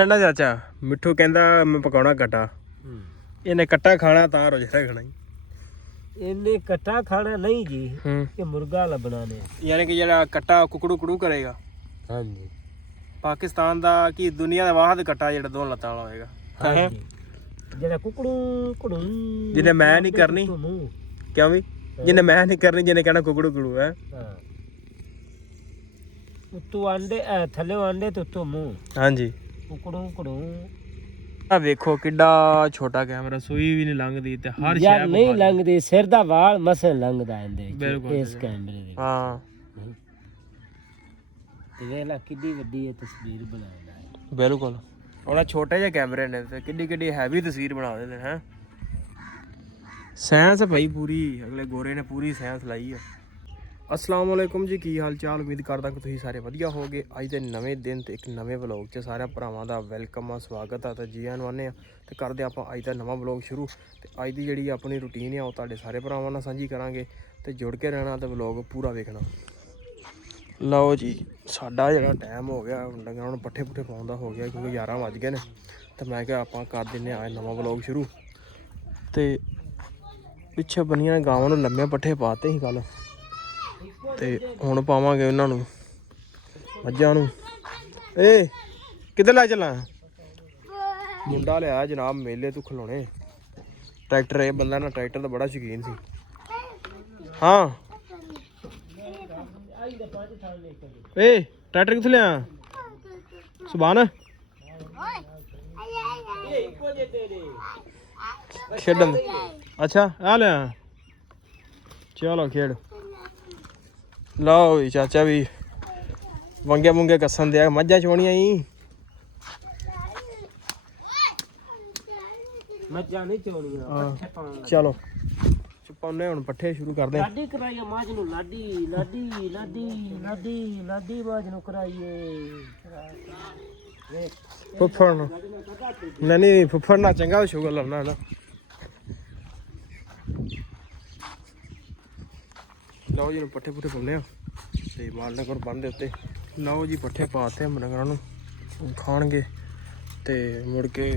ਕਹਿੰਦਾ ਚਾਚਾ ਮਿੱਠੂ ਕਹਿੰਦਾ ਮੈਂ ਪਕਾਉਣਾ ਕਟਾ। ਇਹਨੇ ਕੱਟਾ ਖਾਣਾ ਤਾਂ ਰੋਜ਼ ਰੱਖਣਾ ਹੀ। ਇਹਨੇ ਕੱਟਾ ਖਾਣਾ ਨਹੀਂ ਜੀ, ਇਹ ਮੁਰਗਾ ਲੱਭਣਾ ਨੇ। ਯਾਨੀ ਕਿ ਜਿਹੜਾ ਕੱਟਾ ਕੁਕੜੂ ਕੁੜੂ ਕਰੇਗਾ। ਹਾਂਜੀ, ਪਾਕਿਸਤਾਨ ਦਾ ਕੀ ਦੁਨੀਆ ਦਾ ਵਾਹਦ ਕੱਟਾ ਜਿਹੜਾ ਦੋ ਲੱਤਾਂ ਵਾਲਾ ਹੋਏਗਾ। ਹਾਂਜੀ, ਜਿਹੜਾ ਕੁਕੜੂ ਕੁੜੂ ਜਿਹਨੇ ਮੈਂ ਨਹੀਂ ਕਰਨੀ। ਕਿਉਂ ਵੀ? ਜਿਹਨੇ ਮੈਂ ਨਹੀਂ ਕਰਨੀ, ਜਿਹਨੇ ਕਹਿਣਾ ਕੁਕੜੂ ਕੁੜੂ ਹੈ। ਉੱਤੋਂ ਆਂਡੇ, ਥੱਲੇ ਆਂਡੇ ਤੇ ਉੱਤੋਂ ਮੂੰਹ। ਹਾਂਜੀ, ਕੁਕੜੂ ਕੁੜੂ। ਆ ਵੇਖੋ ਕਿੱਡਾ ਛੋਟਾ ਕੈਮਰਾ, ਸੂਈ ਵੀ ਨਹੀਂ ਲੰਘਦੀ ਤੇ ਹਰ ਸ਼ੈ ਯਾਰ ਨਹੀਂ ਲੰਘਦੀ, ਸਿਰ ਦਾ ਵਾਲ ਮਸਲ ਲੰਘਦਾ ਇਹਦੇ ਬਿਲਕੁਲ ਇਸ ਕੈਮਰੇ ਦੇ। ਹਾਂ, ਤੇ ਵੇਖ ਲੈ ਕਿੱਡੀ ਵੱਡੀ ਇਹ ਤਸਵੀਰ ਬਣਾਉਂਦਾ ਹੈ। ਬਿਲਕੁਲ। ਉਹਨਾਂ ਛੋਟੇ ਜਿਹੇ ਕੈਮਰੇ ਨੇ ਤੇ ਕਿੱਡੀ ਕਿੱਡੀ ਹੈਵੀ ਤਸਵੀਰ ਬਣਾ ਦਿੰਦੇ ਨੇ। ਹੈ ਸਾਇੰਸ ਭਾਈ ਪੂਰੀ, ਅਗਲੇ ਗੋਰੇ ਨੇ ਪੂਰੀ ਸਾਇੰਸ ਲਾਈ ਆ। अस्सलाम वालेकुम जी, की हाल चाल? उम्मीद करदा कि तुसीं सारे वधिया होगे। अज दे नवें दिन ते एक नवें व्लॉग च सारे भरावां दा वेलकम आ, स्वागत आ ते जी आन आने ते करदे आपां अज दा नवां व्लॉग शुरू। ते अज दी जिहड़ी अपनी रूटीन है ओह तुहाडे सारे भरावां नाल सांझी करांगे ते जुड़ के रहना ते व्लॉग पूरा वेखना। लो जी, साडा जिहड़ा टाइम हो गया डंगरां नूं पट्ठे पुट्ठे पाउण दा हो गया, क्योंकि 11 वज गए ने ते मैं कहा आपां कर दिन्ने अज नवां व्लॉग शुरू। ते पिछे बनियां गावां नूं लम्मे पट्ठे पाते ही कल ਤੇ ਹੁਣ ਪਾਵਾਂਗੇ ਉਹਨਾਂ ਨੂੰ, ਮੱਝਾਂ ਨੂੰ। ਏ ਕਿੱਧਰ ਲੈ ਚੱਲਾਂ? ਮੁੰਡਾ ਲਿਆ ਜਨਾਬ ਮੇਲੇ ਤੋਂ ਖਲੋਣੇ ਟਰੈਕਟਰ। ਇਹ ਬੰਦਾ ਨਾ ਟਰੈਕਟਰ ਦਾ ਬੜਾ ਸ਼ੌਕੀਨ ਸੀ। ਹਾਂ ਏ ਟਰੈਕਟਰ ਕਿੱਥੇ ਲਿਆ? ਸੁਭਾਨ ਖੇਡਣ। ਅੱਛਾ ਆ ਲਿਆ, ਚਲੋ ਖੇਡ। ਲਓ ਵੀ ਚਾਚਾ ਵੀ ਵੰਗੇ ਵੁੰਗੇ ਕੱਸਣ ਦਿਆ, ਮੱਝਾਂ ਚੋਣੀਆਂ ਹੀ। ਮੱਝਾਂ ਨਹੀਂ ਚੋਣੀਆਂ, ਪੱਠੇ ਪਾਉਣ। ਚਲੋ ਪਾਉਨੇ ਹੁਣ ਪੱਠੇ ਸ਼ੁਰੂ ਕਰਦੇ। ਲਾਡੀ ਕਰਾਈਏ ਮੱਝ ਨੂੰ, ਲਾਡੀ ਲਾਡੀ ਲਾਡੀ ਲਾਡੀ ਲਾਡੀ ਮੱਝ ਨੂੰ ਕਰਾਈਏ। ਫੁੱਫੜ ਨੂੰ ਨਹੀਂ, ਫੁੱਫੜ ਨਾਲ ਚੰਗਾ ਸ਼ੁਗਰ ਲਾਉਣਾ ਨਾ। ਲਓ ਜੀ ਹੁਣ ਪੱਠੇ ਪੁੱਠੇ ਪਾਉਂਦੇ ਆ ਤੇ ਮਾਲ ਡੰਗਰ ਬੰਨ੍ਹਦੇ ਉੱਤੇ। ਲਓ ਜੀ ਪੱਠੇ ਪਾਤੇ ਡੰਗਰਾਂ ਨੂੰ, ਖਾਣਗੇ ਤੇ ਮੁੜ ਕੇ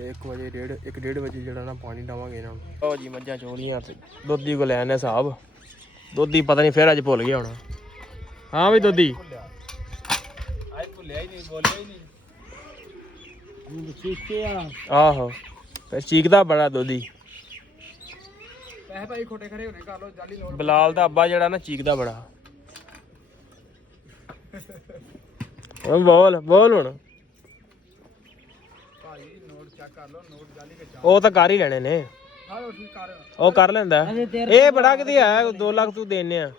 1 ਵਜੇ 1:30 ਵਜੇ ਜਿਹੜਾ ਨਾ ਪਾਣੀ ਡਾਵਾਂਗੇ ਇਹਨਾਂ ਨੂੰ। ਲਓ ਜੀ ਮੱਝਾਂ ਚੋਲੀਆਂ ਤੇ ਦੋਧੀ ਕੋ ਲੈ ਆਨੇ ਸਾਹਿਬ। ਦੋਧੀ ਪਤਾ ਨਹੀਂ ਫਿਰ ਅੱਜ ਭੁੱਲ ਗਿਆ ਹੋਣਾ। ਹਾਂ ਵੀ ਦੋਧੀ ਆਹੋ ਫਿਰ ਚੀਕਦਾ ਬੜਾ ਦੋਧੀ। ਬਲਾਲ ਦਾ ਅੱਬਾ ਜਿਹੜਾ ਨਾ ਚੀਕਦਾ ਬੜਾ। ਬੋਲ ਬੋਲ ਹੁਣ। ਉਹ ਤਾਂ ਕਰ ਹੀ ਲੈਣੇ ਨੇ, ਉਹ ਕਰ ਲੈਂਦਾ। ਇਹ ਬੜਾ ਕਿਤੇ ਹੈ 2 ਲੱਖ ਤੂੰ ਦੇਣੇ ਆ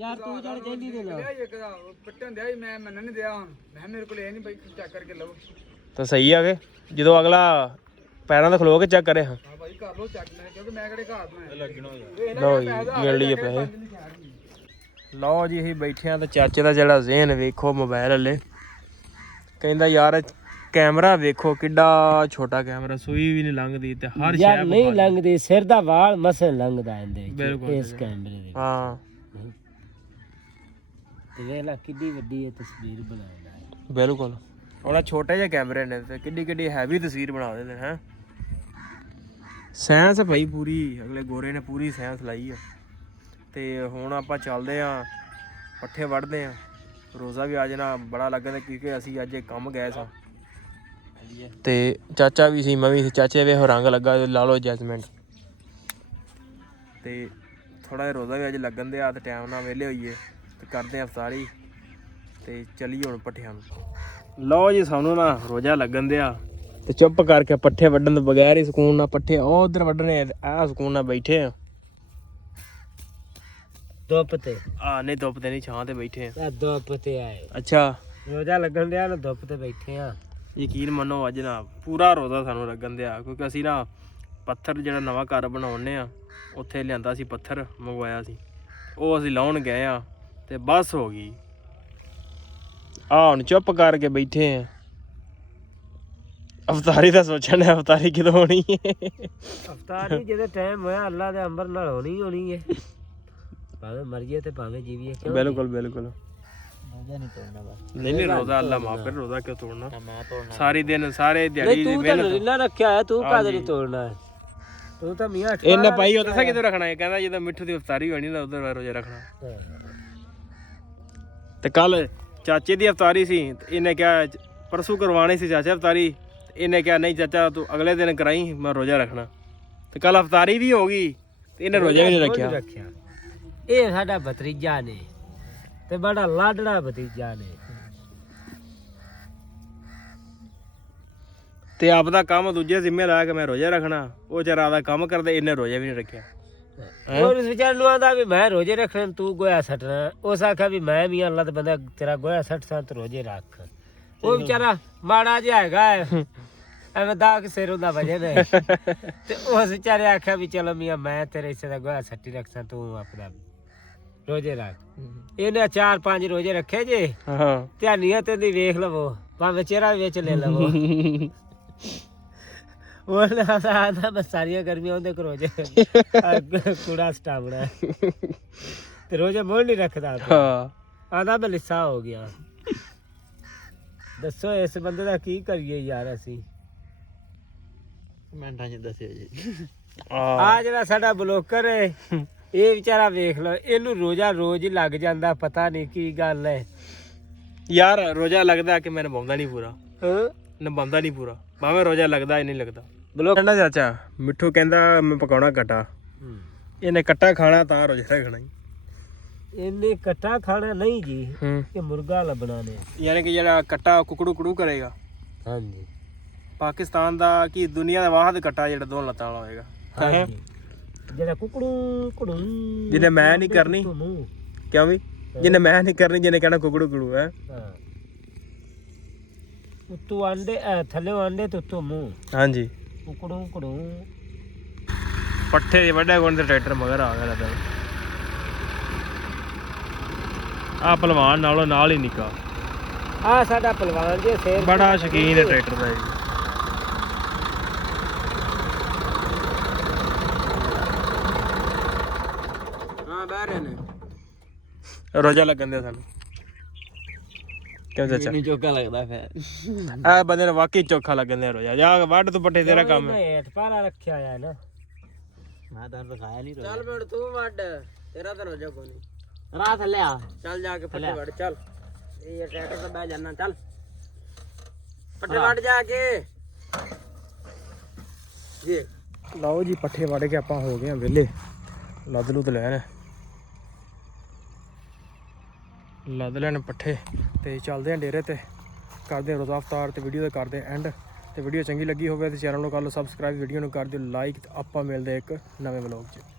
ਯਾਰ। ਤੂੰ ਜੜ ਜੈਲੀ ਦੇ ਲਾ ਪੱਟਣ ਦਿਆ ਮੈਂ ਮੰਨਣ ਨਹੀਂ ਦਿਆ। ਹੁਣ ਮੈਂ ਮੇਰੇ ਕੋਲ ਇਹ ਨਹੀਂ ਬਈ ਚੈੱਕ ਕਰਕੇ ਲਓ ਤਾਂ ਸਹੀ ਆ। ਜਦੋਂ ਅਗਲਾ ਪੈਰਾਂ ਤੇ ਖਲੋ ਕੇ ਚੈੱਕ ਕਰੇ। ਹਾਂ ਭਾਈ ਕਰ ਲਓ ਚੈੱਕ, ਕਿਉਂਕਿ ਮੈਂ ਕਿਹੜੇ ਘਰ ਬਣਾਇਆ ਲੱਗਣਾ। ਲਓ ਜੀ ਗਿਣ ਲਈਏ ਪੈਸੇ। ਲਓ ਜੀ ਅਸੀਂ ਬੈਠੇ ਆ ਤੇ ਚਾਚੇ ਦਾ ਜਿਹੜਾ ਜ਼ੇਨ ਵੇਖੋ ਮੋਬਾਈਲ ਹਲੇ ਕਹਿੰਦਾ ਯਾਰ ਕੈਮਰਾ ਵੇਖੋ ਕਿੱਡਾ ਛੋਟਾ ਕੈਮਰਾ, ਸੂਈ ਵੀ ਨਹੀਂ ਲੰਘਦੀ ਤੇ ਹਰ ਸ਼ੈ ਯਾਰ ਨਹੀਂ ਲੰਘਦੀ, ਸਿਰ ਦਾ ਵਾਲ ਮਸਲ ਲੰਘਦਾ ਇਹਦੇ ਬਿਲਕੁਲ ਇਸ ਕੈਮਰੇ ਦੇ। ਹਾਂ ਤੇ ਵੇਖ ਲੈ ਕਿੱਡੀ ਵੱਡੀ ਇਹ ਤਸਵੀਰ ਬਣਾਉਂਦਾ ਹੈ। ਬਿਲਕੁਲ। ਉਹਨਾਂ ਛੋਟੇ ਜਿਹੇ ਕੈਮਰੇ ਨੇ ਤੇ ਕਿੱਡੀ ਕਿੱਡੀ ਹੈਵੀ ਤਸਵੀਰ ਬਣਾ ਦਿੰਦੇ ਨੇ। ਹੈ ਸਾਇੰਸ ਭਾਈ ਪੂਰੀ, ਅਗਲੇ ਗੋਰੇ ਨੇ ਪੂਰੀ ਸਾਇੰਸ ਲਾਈ ਆ। ਤੇ ਹੁਣ ਆਪਾਂ ਚੱਲਦੇ ਆ ਪੱਠੇ ਵੱਢਦੇ ਆ। ਰੋਜ਼ਾ ਵੀ ਅੱਜ ਨਾ ਬੜਾ ਲੱਗਦਾ ਕਿਉਂਕਿ ਅਸੀਂ ਅੱਜ ਕੰਮ ਗਏ ਸਾਂ ਤੇ ਚਾਚਾ ਵੀ ਸੀ, ਮੈਂ ਵੀ ਸੀ। ਚਾਚੇ ਵੇਖੋ ਰੰਗ ਲੱਗਾ ਲਾ ਲਓ ਜੈਸਮੈਂਟ। ਤੇ ਥੋੜਾ ਜਿਹਾ ਰੋਜ਼ਾ ਵੀ ਅੱਜ ਲੱਗਣ ਦਿਆ ਤੇ ਟਾਈਮ ਨਾਲ ਵਿਹਲੇ ਹੋਈਏ ਤੇ ਕਰਦੇ ਆ ਅਫਤਾਰੀ ਤੇ ਚੱਲੀਏ ਹੁਣ ਪੱਠਿਆਂ ਨੂੰ। ਲਓ ਜੀ ਸਾਨੂੰ ਨਾ ਰੋਜ਼ਾ ਲੱਗਣ ਦਿਆ ਤੇ ਚੁੱਪ ਕਰਕੇ ਪੱਠੇ ਵੱਢਣ ਤੋਂ ਬਗੈਰ ਹੀ ਸਕੂਨ ਨਾਲ ਪੱਠੇ ਉਹ ਉਧਰ ਵੱਢਣੇ ਆ, ਸਕੂਨ ਨਾਲ ਬੈਠੇ ਆ ਧੁੱਪ ਤੇ। ਨਹੀਂ ਧੁੱਪ ਤੇ ਨਹੀਂ, ਛਾਂ ਤੇ ਬੈਠੇ ਆ। ਧੁੱਪ ਤੇ ਆਏ। ਅੱਛਾ ਰੋਜ਼ਾ ਲੱਗਣ ਦਿਆ ਨਾ, ਧੁੱਪ ਤੇ ਬੈਠੇ ਆ। ਯਕੀਨ ਮੰਨੋ ਅੱਜ ਨਾ ਪੂਰਾ ਰੋਜ਼ਾ ਸਾਨੂੰ ਲੱਗਣ ਦਿਆ, ਕਿਉਂਕਿ ਅਸੀਂ ਨਾ ਪੱਥਰ ਜਿਹੜਾ ਨਵਾਂ ਘਰ ਬਣਾਉਂਦੇ ਆ ਉੱਥੇ ਲਿਆਂਦਾ ਸੀ, ਪੱਥਰ ਮੰਗਵਾਇਆ ਸੀ, ਉਹ ਅਸੀਂ ਲਾਉਣ ਗਏ ਆ ਤੇ ਬਸ ਹੋ ਗਈ। ਹੁਣ ਚੁੱਪ ਕਰਕੇ ਬੈਠੇ ਆ। ਅਫਤਾਰੀ ਦਾ ਸੋਚਣ ਹੈ, ਅਫਤਾਰੀ ਕਿਦੋਂ ਹੋਣੀ ਹੈ? ਅਫਤਾਰੀ ਜਦੋਂ ਟਾਈਮ ਹੋਇਆ ਅੱਲਾ ਦੇ ਅੰਬਰ ਨਾਲ ਹੋਣੀ ਹੈ, ਭਾਵੇਂ ਮਰ ਜਾਈਏ ਤੇ ਭਾਵੇਂ ਜੀਵੀਏ। ਬਿਲਕੁਲ ਬਿਲਕੁਲ। ਨਹੀਂ ਨਹੀਂ ਰੋਜ਼ਾ ਅੱਲਾ ਮਾਫ ਕਰ ਰੋਜ਼ਾ ਕਿਉਂ ਤੋੜਨਾ ਮੈਂ ਤੋੜਨਾ ਸਾਰੀ ਦਿਨ ਸਾਰੇ ਦਿਹਾੜੀ ਦੀ ਤੂੰ ਤਾਂ ਰੀਲਾ ਰੱਖਿਆ ਹੈ ਤੂੰ ਕਾਹਦੇ ਨਹੀਂ ਤੋੜਨਾ ਹੈ ਤੂੰ ਤਾਂ ਮੀਆਂ ਇਹਨੇ ਭਾਈ ਉਹ ਦੱਸਾਂ ਕਿਦੋਂ ਰੱਖਣਾ ਹੈ ਕਹਿੰਦਾ ਜਦੋਂ ਮਿੱਠੂ ਦੀ ਇਫਤਾਰੀ ਹੋਣੀ ਨਾ ਉਧਰ ਰੋਜ਼ਾ ਰੱਖਣਾ ਤੇ ਕੱਲ ਚਾਚੇ ਦੀ ਇਫਤਾਰੀ ਸੀ ਤੇ ਇਹਨੇ ਕਿਹਾ ਪਰਸੋਂ ਕਰਵਾਣੀ ਸੀ ਚਾਚਾ ਇਫਤਾਰੀ ਇਹਨੇ ਕਿਹਾ ਨਹੀਂ ਚਾਚਾ ਤੂੰ ਅਗਲੇ ਦਿਨ ਕਰਾਈ ਮੈਂ ਰੋਜ਼ਾ ਰੱਖਣਾ ਤੇ ਕੱਲ ਇਫਤਾਰੀ ਵੀ ਹੋ ਗਈ ਤੇ ਇਹਨੇ ਰੋਜ਼ਾ ਵੀ ਨਹੀਂ ਰੱਖਿਆ ਇਹ ਸਾਡਾ ਭਤੀਜਾ ਨੇ ਤੇ ਬੜਾ ਲਾਡੜਾ ਭਤੀਜਾ ਨੇ ਤੇ ਆਪ ਦਾ ਕੰਮ ਦੂਜੇ ਜ਼ਿੰਮੇ ਲਾ ਕੇ ਮੈਂ ਰੋਜ਼ਾ ਰੱਖਣਾ ਉਹ ਚਾਰਾ ਦਾ ਕੰਮ ਕਰਦੇ ਇਹਨੇ ਰੋਜ਼ਾ ਵੀ ਨਹੀਂ ਰੱਖਿਆ ਉਹ ਇਸ ਵਿਚਾਰ ਨੂੰ ਆਂਦਾ ਵੀ ਮੈਂ ਰੋਜ਼ੇ ਰੱਖਣਾ ਤੂੰ ਗੋਇਆ ਸੱਟਣਾ ਉਸ ਆਖਿਆ ਵੀ ਮੈਂ ਵੀ ਅੱਲਾ ਦਾ ਬੰਦਾ ਤੇਰਾ ਗੋਇਆ ਸੱਟ ਸੰਤ ਰੋਜ਼ੇ ਰੱਖ ਉਹ ਵਿਚਾਰਾ ਮਾੜਾ ਜਿਹਾ ਹੈਗਾ ਐਵੇਂ ਦਾਗ ਸਿਰ ਉਹਦਾ ਵਜੇ ਨੇ ਤੇ ਉਸ ਵਿਚਾਰੇ ਆਖਿਆ ਵੀ ਚਲੋ ਮੀਆਂ ਮੈਂ ਤੇਰੇ ਹਿੱਸੇ ਦਾ ਗੋਇਆ ਸੱਟੀ ਰੱਖਾਂ ਤੂੰ ਆਪਣਾ ਰੋਜ਼ੇ ਰੱਖ ਇਹਨੇ 4-5 ਰੋਜ਼ੇ ਰੱਖੇ ਜੇ ਹਾਂ ਧਿਆਨੀਆਂ ਤੇ ਦੀ ਵੇਖ ਲਵੋ ਭਾਵੇਂ ਚਿਹਰਾ ਵੀ ਵਿੱਚ ਲੈ ਲਵੋ ਉਹ ਨਾ ਬਸ ਸਾਰੀਆਂ ਗਰਮੀਆਂ ਉਹਦੇ ਕੋ ਰੋਜ਼ੇ ਕੂੜਾ ਸਟਾਵਣਾ ਤੇ ਰੋਜ਼ੇ ਮੋੜ ਨਹੀਂ ਰੱਖਦਾ ਹਾਂ ਆਂਦਾ ਮੈਂ ਲਿੱਸਾ ਹੋ ਗਿਆ ਦੱਸੋ ਇਸ ਬੰਦੇ ਦਾ ਕੀ ਕਰੀਏ ਯਾਰ ਅਸੀਂ ਮਿੰਟਾਂ 'ਚ ਦੱਸਿਓ ਜੀ ਆ ਜਿਹੜਾ ਸਾਡਾ ਬਲੋਕਰ ਹੈ ਇਹ ਵਿਚਾਰਾ ਵੇਖ ਲਓ ਇਹਨੂੰ ਰੋਜ਼ਾ ਰੋਜ਼ ਹੀ ਲੱਗ ਜਾਂਦਾ ਪਤਾ ਨਹੀਂ ਕੀ ਗੱਲ ਹੈ ਯਾਰ ਰੋਜ਼ਾ ਲੱਗਦਾ ਕਿ ਮੈਂ ਨਿਭਾਉਂਦਾ ਨਹੀਂ ਪੂਰਾ ਹਾਂ ਨਿਭਾਉਂਦਾ ਨਹੀਂ ਪੂਰਾ ਭਾਵੇਂ ਰੋਜ਼ਾ ਲੱਗਦਾ ਹੀ ਨਹੀਂ ਲੱਗਦਾ ਕਹਿੰਦਾ ਚਾਚਾ ਮਿੱਠੂ ਕਹਿੰਦਾ ਮੈਂ ਪਕਾਉਣਾ ਕੱਟਾ ਇਹਨੇ ਕੱਟਾ ਖਾਣਾ ਤਾਂ ਰੋਜ਼ਾ ਰੱਖਣਾ ਹੀ ਇਹਨੇ ਕੱਟਾ ਖਾਣਾ ਨਹੀਂ ਜੀ ਇਹ ਮੁਰਗਾ ਲੱਭਣਾ ਨੇ ਯਾਨੀ ਕਿ ਜਿਹੜਾ ਕੱਟਾ ਕੁਕੜੂ ਕੁੜੂ ਕਰੇਗਾ ਹਾਂਜੀ ਪਾਕਿਸਤਾਨ ਦਾ ਕੀ ਦੁਨੀਆ ਦਾ ਵਾਹਦ ਕੱਟਾ ਜਿਹੜਾ ਦੋ ਲੱਤਾਂ ਵਾਲਾ ਹੋਏਗਾ ਹਾਂਜੀ ਜਿਹੜਾ ਕੁਕੜੂ ਕੁੜੂ ਜਿਹਨੇ ਮੈਂ ਨਹੀਂ ਕਰਨੀ ਕਿਉਂ ਵੀ ਜਿਹਨੇ ਮੈਂ ਨਹੀਂ ਕਰਨੀ ਜਿਹਨੇ ਕਹਿਣਾ ਕੁਕੜੂ ਕੁੜੂ ਹੈ ਹਾਂ ਉੱਤੋਂ ਆਂਡੇ ਥੱਲੇ ਆਂਡੇ ਤੇ ਉੱਤੋਂ ਮੂੰਹ ਹਾਂਜੀ ਕੁਕੜੂ ਕੁੜੂ ਪੱਠੇ ਦੇ ਵੱਡਾ ਗੁਣ ਦੇ ਟਰੈਕਟਰ ਮਗਰ ਆ ਗਿਆ ਲੱਗਦਾ ਆ ਪਹਿਲਵਾਨ ਨਾਲੋਂ ਨਾਲ ਹੀ ਨਿੱਕਾ ਆ ਸਾਡਾ ਪਹਿਲਵਾਨ ਜੀ ਫੇਰ ਬੜਾ ਸ਼ੌਕੀਨ ਹੈ ਟਰੈਕਟਰ ਦਾ ਜੀ ਹਾਂ ਬਾਹਰ ਨੇ ਰੋਜ਼ਾ ਲੱਗਣ ਦੇ ਸਾਨੂੰ ਕਿਉਂ ਚਾਚਾ ਨਹੀਂ ਚੋਕਾ ਲੱਗਦਾ ਫੇਰ ਆ ਬੰਦੇ ਨੂੰ ਵਾਕਈ ਚੋਖਾ ਲੱਗਣ ਦੇ ਰੋਜ਼ਾ ਜਾ ਵੱਢ ਤੂੰ ਪੱਠੇ ਤੇਰਾ ਕੰਮ ਹੈ ਹੇਠ ਪਾਲਾ ਰੱਖਿਆ ਹੋਇਆ ਨਾ ਮੈਂ ਤਾਂ ਦਿਖਾਇਆ ਨਹੀਂ ਚੱਲ ਬੜ ਤੂੰ ਵੱਢ ਤੇਰਾ ਤਾਂ ਰੋਜ਼ਾ ਕੋਈ ਨਹੀਂ ਰਾਤ ਥੱਲੇ ਆ ਚੱਲ ਜਾ ਕੇ ਪੱਠੇ ਵੱਢ ਚੱਲ ਇਹ ਟਰੈਕਟਰ ਤੇ ਬਹਿ ਜਾਣਾ ਚੱਲ ਪੱਠੇ ਵੱਢ ਜਾ ਕੇ ਜੀ ਲਓ ਜੀ ਪੱਠੇ ਵੱਢ ਕੇ ਆਪਾਂ ਹੋ ਗਏ ਆ ਵਿਹਲੇ ਲੱਦ ਲੁੱਦ ਲੈਣ ਲੱਦ ਲੈਣ ਪੱਠੇ ਤੇ ਚੱਲਦੇ ਆ ਡੇਰੇ ਤੇ ਕਰਦੇ ਆ ਰੋਜ਼ਾ ਇਫਤਾਰ ਤੇ ਵੀਡੀਓ ਦਾ ਕਰਦੇ ਆ ਐਂਡ ਤੇ ਵੀਡੀਓ ਚੰਗੀ ਲੱਗੀ ਹੋਵੇ ਤੇ ਚੈਨਲ ਨੂੰ ਕਰ ਲਓ ਸਬਸਕ੍ਰਾਈਬ ਵੀਡੀਓ ਨੂੰ ਕਰ ਦਿਓ ਲਾਈਕ ਤੇ ਆਪਾਂ ਮਿਲਦੇ ਇੱਕ ਨਵੇਂ ਵਲੌਗ 'ਚ